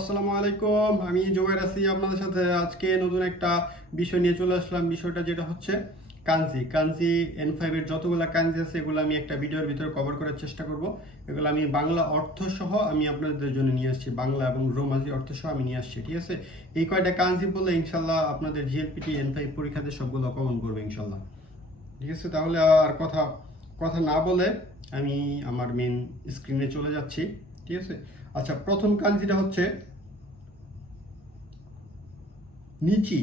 আসসালামু আলাইকুম। আমি জোবাইর আছি আপনাদের সাথে। আজকে নতুন একটা বিষয় নিয়ে চলে আসলাম। বিষয়টা যেটা হচ্ছে কাঞ্জি কাঞ্জি এন ফাইভের যতগুলো কাঞ্জি আছে, এগুলো আমি একটা ভিডিওর ভিতরে কভার করার চেষ্টা করব। এগুলো আমি বাংলা অর্থ সহ আমি আপনাদের জন্য নিয়ে আসছি। বাংলা এবং রোমাজি অর্থ সহ আমি নিয়ে আসছি, ঠিক আছে? এই কয়টা কাঞ্জি বললে ইনশাল্লাহ আপনাদের জিএলপিটি এন ফাইভ পরীক্ষাতে সবগুলো কমন করবে ইনশাল্লাহ। ঠিক আছে? তাহলে আর কথা কথা না বলে আমি আমার মেন স্ক্রিনে চলে যাচ্ছি। ঠিক আছে? আচ্ছা প্রথম কাঞ্জিটা হচ্ছে নিচি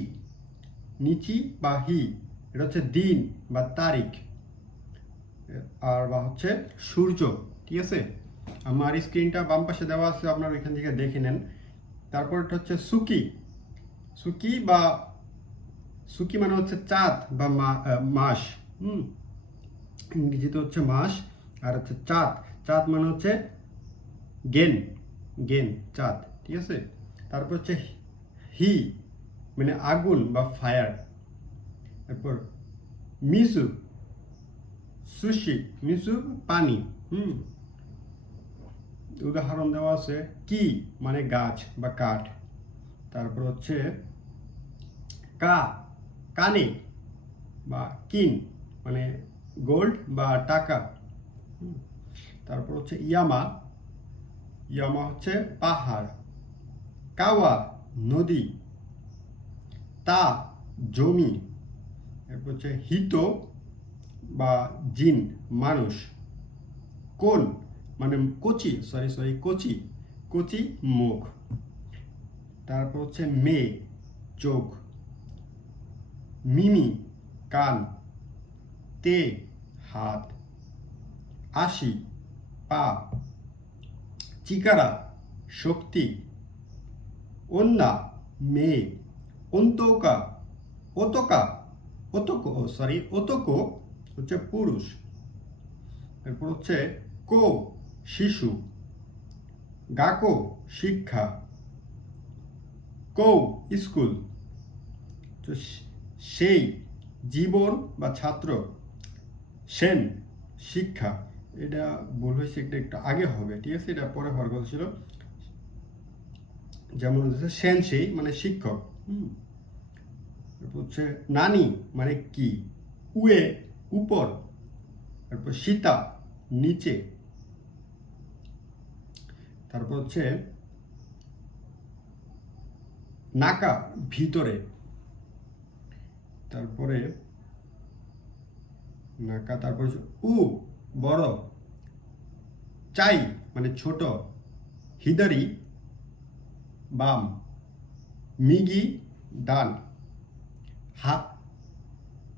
নিচি বা হি, এটা হচ্ছে দিন বা তারিখ, আর বা হচ্ছে সূর্য, ঠিক আছে? আমার স্ক্রিনটা বাম পাশে দেওয়া আছে, আপনারা এখান থেকে দেখে নেন। তারপর এটা হচ্ছে সুকি সুকি বা সুকি মানে হচ্ছে চাঁদ বা মাস, হুম? ইংরেজিতে হচ্ছে মাস, আর হচ্ছে চাঁদ চাঁদ মানে হচ্ছে গেন গেন, চাঁদ, ঠিক আছে? তারপর হচ্ছে হি মানে আগুন বা ফায়ার। তারপর মিসু সুশি মিসু পানি, হুম। উদাহরণ দেওয়া আছে কি মানে গাছ বা কাঠ। তারপর হচ্ছে কা, কানে বা কিন মানে গোল্ড বা টাকা। তারপর হচ্ছে ইয়ামা ইয়ামা হচ্ছে পাহাড়। কাওয়া, নদী তা জমি, এরপর হচ্ছে হিত বা জিন, মানুষ। কোন? মানে কচি সরি সরি কচি। কচি, মুখ। তারপর হচ্ছে মে চোখ। মিমি, কান। তে, হাত। আশি, পা। চিকারা, শক্তি। অন্যা, মেয়ে। অন্তকা অতকা অতক সরি অতক হচ্ছে পুরুষ। এরপর হচ্ছে কো, শিশু। গাকো, শিক্ষা। কৌ, স্কুল। তো সেই জীবন বা ছাত্র। সেন, শিক্ষা। এটা ভুল হয়েছে, এটা একটু আগে হবে, ঠিক আছে? এটা পরে হওয়ার কথা ছিল। যেমন হচ্ছে সেন সেই মানে শিক্ষক। তারপর হচ্ছে নানি মানে কি? উয়ে, উপর। তারপর সীতা, নিচে। তারপর হচ্ছে নাকা, ভিতরে। তারপরে নাকা, তারপর উ, বড়। চাই মানে ছোট। হিদারি, বাম। মিগি ডান হা,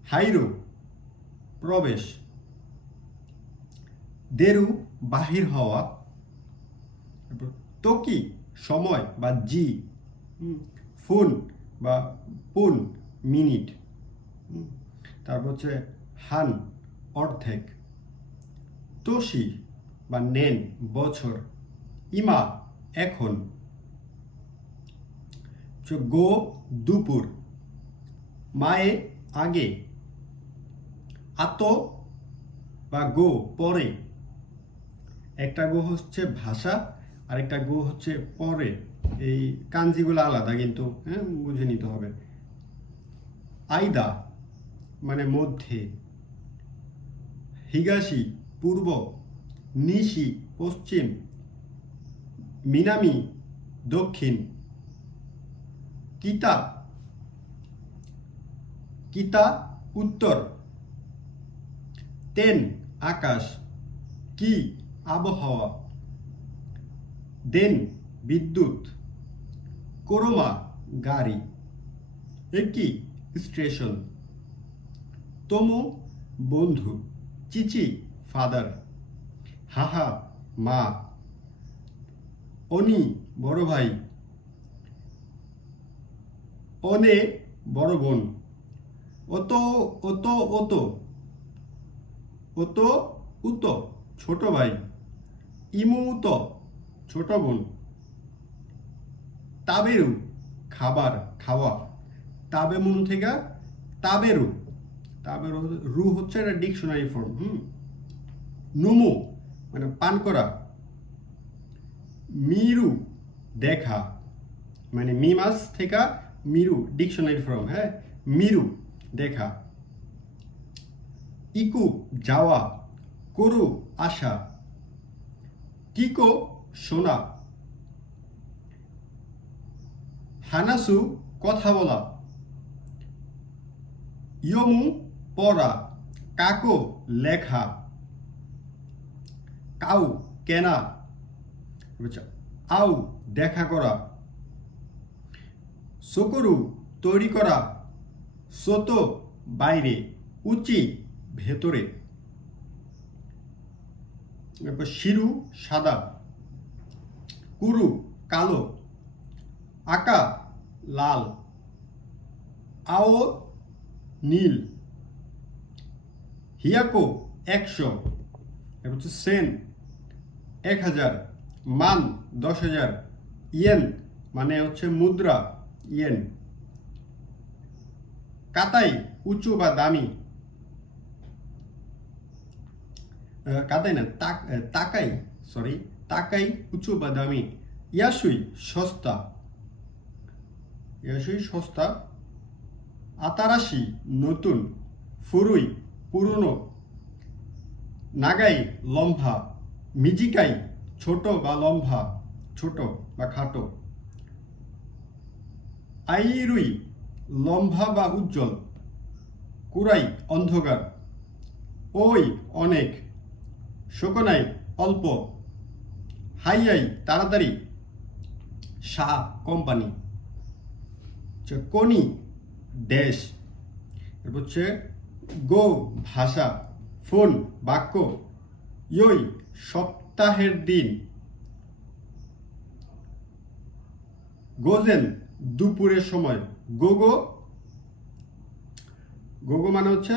হাইরো, প্রবেশ। দেরু, বাহির হওয়া। তকি সময় বা জি। ফুন বা পুন, মিনিট। তারপর হচ্ছে হান, অর্ধেক। তোষি বা নেন, বছর। ইমা, এখন। হচ্ছে গো দুপুর। মায়ে আগে, আত বা গো পরে। একটা গো হচ্ছে ভাষা, আরেকটা গো হচ্ছে পরে। এই কাঞ্জিগুলো আলাদা কিন্তু হ্যাঁ বুঝে নিতে হবে। আইদা মানে মধ্যে। হিগাশি পূর্ব, নিশি পশ্চিম, মিনামি দক্ষিণ। কিতা? কিতা? উত্তর। তেন, আকাশ। কি? আবহাওয়া। দেন, বিদ্যুৎ। কোরমা, গাড়ি। একটি স্টেশন। তমু, বন্ধু। চিচি, ফাদার। হাহা, মা। অনি, বড় ভাই। অনে বড় বোন। অত অত অত। অত, উত, ছোট ভাই। ইমুত ছোট বোন। তাবেরু, খাবার, খাওয়া। তাবে মনু থেকে তাবেরু। তাবের রু হচ্ছে একটা ডিকশনারি ফর্ম, হুম? নুমু মানে পান করা। মিরু, দেখা। মানে মিমাস থেকে মিরু ডিকশনারি ফর্ম হ্যাঁ? মিরু, দেখা। ইকু, যাওয়া। করু, আসা। কিকো, শোনা। হানাসু, কথা বলা। ইয়মু, পড়া। কাকো, লেখা। কাউ, কেনা। বুঝছ? আউ, দেখা করা। সকরু তৈরি করা সোতো বাইরে, উচি, ভেতরে। শিরু সাদা, কুরু কালো, আকা লাল, আও নীল, হিয়াকো একশো। এরপর হচ্ছে সেন এক হাজার, মান দশ হাজার, ইয়েন মানে হচ্ছে মুদ্রা। ইয়েন। কাতাই, উঁচু বা দামি? কাতাই না তাক- তাকাই সরি তাকাই, উঁচু বা দামি? ইয়াসুই, সস্তা। ইয়াসুই, সস্তা। আতারাশি, নতুন। ফুরুই, পুরনো। নাগাই, লম্বা। মিজিকাই, ছোট বা লম্বা, ছোট বা খাটো। আইরুই, লম্বা বা উজ্জ্বল, কুরাই অন্ধকার ওই অনেক, শোকনাই অল্প, হাইয়াই তাড়াতাড়ি, সা কোম্পানি কোনি দেশ, এরপর হচ্ছে গো ভাষা, ফোন, বাক্য, ইয়ই সপ্তাহের দিন, গোজেন দুপুরের সময়। গোগো। গোগো মানে হচ্ছে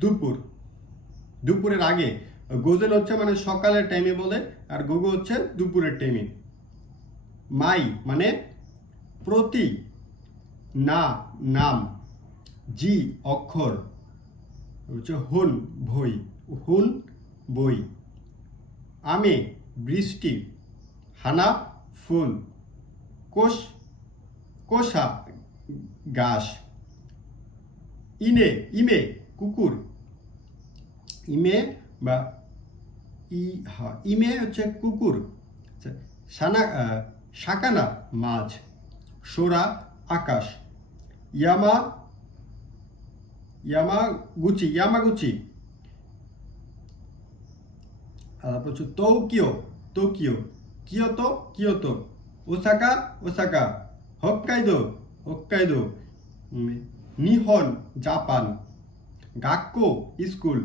দুপুর। দুপুরের আগে। গোজেন হচ্ছে মানে সকালের টাইমে বলে, আর গোগো হচ্ছে দুপুরের টাইমে মাই মানে প্রতি। না, নাম। জি, অক্ষর। হচ্ছে হুন বই হুন, বই। আমে, বৃষ্টি। হানা ফুল কোষ কোষা গাছ ইনে ইমে কুকুর। ইমে বা ই ইমে হচ্ছে কুকুর। আচ্ছা, সানা সাকানা মাছ। সোরা আকাশ। ইয়ামা ইয়ামাগুচি ইয়ামাগুচি। তারপর হচ্ছে Tokyo Tokyo. Kyoto Kyoto. Osaka Osaka. Hokkaido উম, নিহন জাপান গাক্কো স্কুল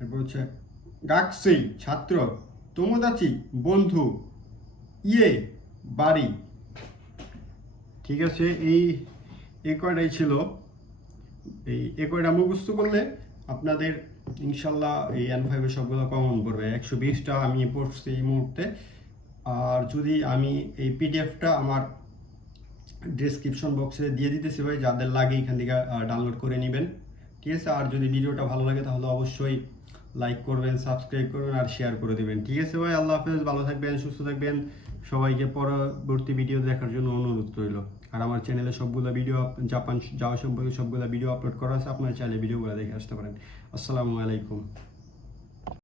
এরপর হচ্ছে গাকসেই ছাত্র তোমোদাচি বন্ধু ইয়ে বাড়ি। ঠিক আছে এই কয়টাই ছিল। এই এ কয়টা মুখস্থ করলে আপনাদের ইনশাল্লাহ এই এন ফাইভের সবগুলো কমন পড়বে একশো বিশটা আমি পড়ছি এই মুহূর্তে। আর যদি আমি এই পিডিএফটা আমার ডেসক্রিপশন বক্সে দিয়ে দিতেছি ভাই, যাদের লাগে এখান থেকে ডাউনলোড করে নেবেন। ঠিক আছে? আর যদি ভিডিওটা ভালো লাগে, তাহলে অবশ্যই লাইক করবেন সাবস্ক্রাইব করবেন আর শেয়ার করে দেবেন। ঠিক আছে ভাই? আল্লাহ হাফেজ, ভালো থাকবেন, সুস্থ থাকবেন। সবাইকে পরবর্তী ভিডিও দেখার জন্য অনুরোধ রইল। আর আমার চ্যানেলে সবগুলো ভিডিও জাপান যাওয়া সম্পর্কে সবগুলো ভিডিও আপলোড করা আছে, আপনারা চাইলে ভিডিওগুলো দেখে আসতে পারেন। আসসালামু আলাইকুম।